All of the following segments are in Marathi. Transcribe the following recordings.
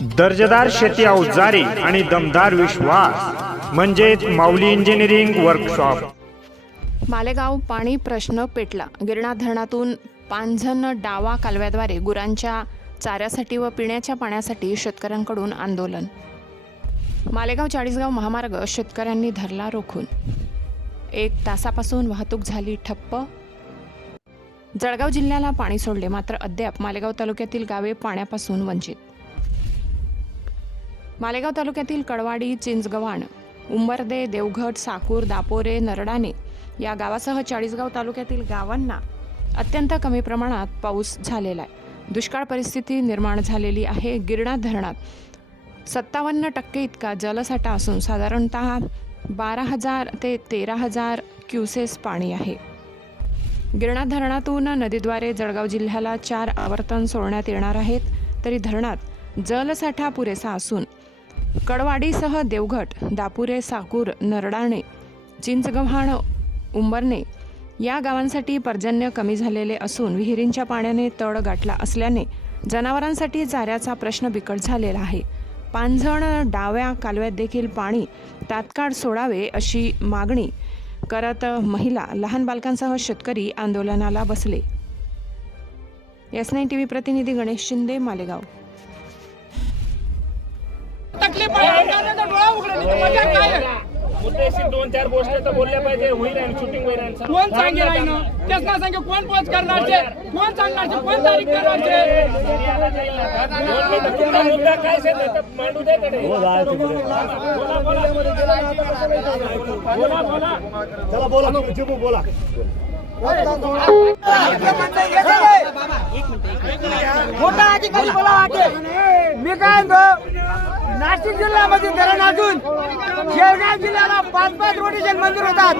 दर्जेदार शेती अवजारे आणि दमदार विश्वास म्हणजेच माऊली इंजिनिअरिंग वर्कशॉप मालेगाव पाणी प्रश्न पेटला. गिरणा धरणातून पांझन डावा कालव्याद्वारे गुरांच्या चाऱ्यासाठी व पिण्याच्या पाण्यासाठी शेतकऱ्यांकडून आंदोलन. मालेगाव चाळीसगाव महामार्ग शेतकऱ्यांनी धरला रोखून. एक तासापासून वाहतूक झाली ठप्प. जळगाव जिल्ह्याला पाणी सोडले मात्र अद्याप मालेगाव तालुक्यातील गावे पाण्यापासून वंचित. मालेगाव तालुक्यातील कडवाडी चिंचगव्हाण उंबरदे देवघट साकूर दापोरे नरडाणे या गावासह चाळीसगाव तालुक्यातील गावांना अत्यंत कमी प्रमाणात पाऊस झालेला आहे. दुष्काळ परिस्थिती निर्माण झालेली आहे. गिरणा धरणात सत्तावन्न टक्के इतका जलसाठा असून साधारणतः बारा हजार ते तेरा हजार क्युसेस पाणी आहे. गिरणा धरणातून नदीद्वारे जळगाव जिल्ह्याला चार आवर्तन सोडण्यात येणार आहेत. तरी धरणात जलसाठा पुरेसा असून कडवाडीसह देवघट दापुरे साकूर नरडाणे चिंचगव्हाण उंबरणे या गावांसाठी पर्जन्य कमी झालेले असून विहिरींच्या पाण्याने तळ गाठला असल्याने जनावरांसाठी चाऱ्याचा प्रश्न बिकट झालेला आहे. पांझण डाव्या कालव्यात देखील पाणी तात्काळ सोडावे अशी मागणी करत महिला लहान बालकांसह शेतकरी आंदोलनाला बसले. एस नाईन टी व्ही प्रतिनिधी गणेश शिंदे मालेगाव. तकलीफ डोळा उघडा दोन चार गोष्टी तर बोलल्या पाहिजे होईल शूटिंग होईल. कोण सांगेल आहे ना तेच ना सांगे कोण पोच करणार छे कोण सांगणार छे कोण तारीख करणार मुद्दा काय ते तर मांडू दे कडे. बोला, बोला. बोला, बोला. मोठा अधिकारी बोला वाटे. मी काय म्हणतो? नाशिक जिल्ह्यामध्ये धरण अजून. शेवगाव जिल्ह्याला पाच पाच रोटेशन मंजूर होतात.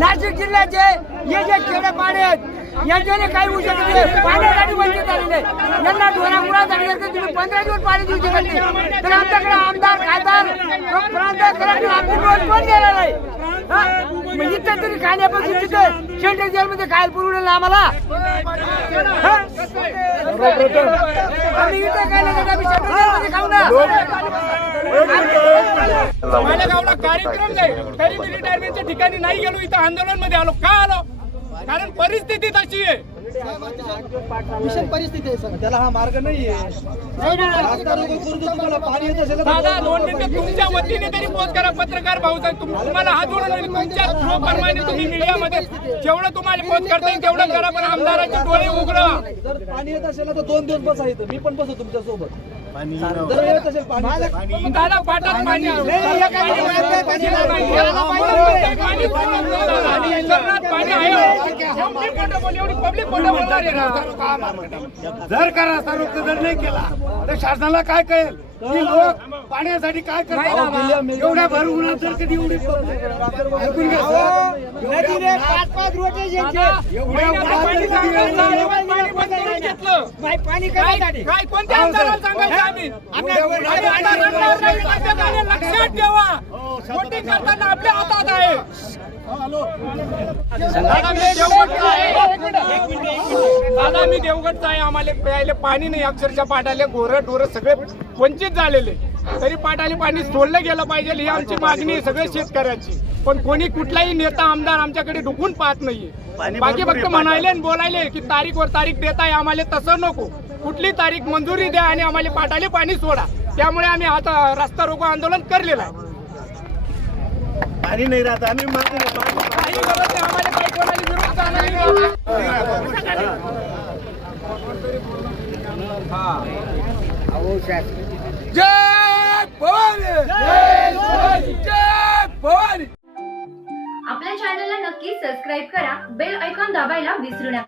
नाशिक जिल्ह्याचे हे जे खेडे पाडे आहेत यांच्याने काही होऊ शकत नाही. पाण्यासाठी वंचित झालेले यांना ढोरामुळा झाले तुम्ही पंधरा दिवस पाणी देऊ शकत नाही. तर आमच्याकडे आमदार खासदार प्रांत कलेक्टर आमची रोज कोण गेलेला आहे. हा? इथं तरी खाण्यापासून तिथं सेंट्रल जेलमध्ये खायला पुरवलेलं आम्हाला. आम्ही इथं काय नाही आम्ही सेंट्रल जेलमध्ये खाऊ ना. माझ्या गावला कार्यक्रम नाही. तरी मी रिटायरमेंटच्या ठिकाणी नाही गेलो इथं आंदोलनमध्ये आलो. का आलो? कारण परिस्थिती तशी आहे. भीषण परिस्थिती आहे सर. त्याला हा मार्ग नाहीये. रस्ता रोको करून तो तुम्हाला पाणी येत असेल तर दादा दोन मिनिटं तुमच्या वतीने तरी पोच करा पत्रकार भाऊ तुम्हाला हात जोडून तुमच्या थ्रो प्रमाणे तुम्ही मीडियामध्ये जेवढं तुम्हाला पोच करता येईल तेवढं करा पण आमदाराचे डोळे उघडा. जर पाणी येत असेल तर दोन दिवस बसा इथं. मी पण बसतो तुमच्यासोबत जर दादा पाटात पाणी का रस्ता रोको जर नाही केला तर शासनाला काय कळेल की लोक पाण्यासाठी काय करतात? एवढ्या भर उन्हात जर कधी एवढी ऐकून घ्या सर. पाच पाच रोटे एवढ्या उन्हात जर कधी एवढी- पाणी काय काय कोणत्या आमदाराला सांगायचं आम्ही? आणि आमदारांना नाही म्हणतात आणि लक्षात ठेवा वोटिंग करताना आपल्या हातात आहे. दादा, मी देवगडचा आहे. दादा मी देवगडचा आहे आम्हाला प्यायला पाणी नाही. अक्षरशः पाटाले गोरं डोरं सगळे वंचित झालेले. तरी पाटाले पाणी सोडलं गेलं पाहिजे ही आमची मागणी आहे सगळ्या शेतकऱ्याची. पण कोणी कुठलाही नेता आमदार आमच्याकडे डुकून पाहत नाहीये. बाकी फक्त म्हणाले आणि बोलायले की तारीखवर तारीख देताय आम्हाला तसं नको. कुठली तारीख मंजुरी द्या आणि आम्हाला पाटाले पाणी सोडा. त्यामुळे आम्ही आता रस्ता रोको आंदोलन करलेलं आहे. पाणी नाही राहत आम्ही मागणी नाही. पाणी- काही गरज नाही आम्हाला काही कोणाला विरोध करणार नाही. जय भवानी! जय भवानी! आपल्या चॅनलला नक्की सबस्क्राईब करा बेल ऐकॉन दाबायला विसरू नका.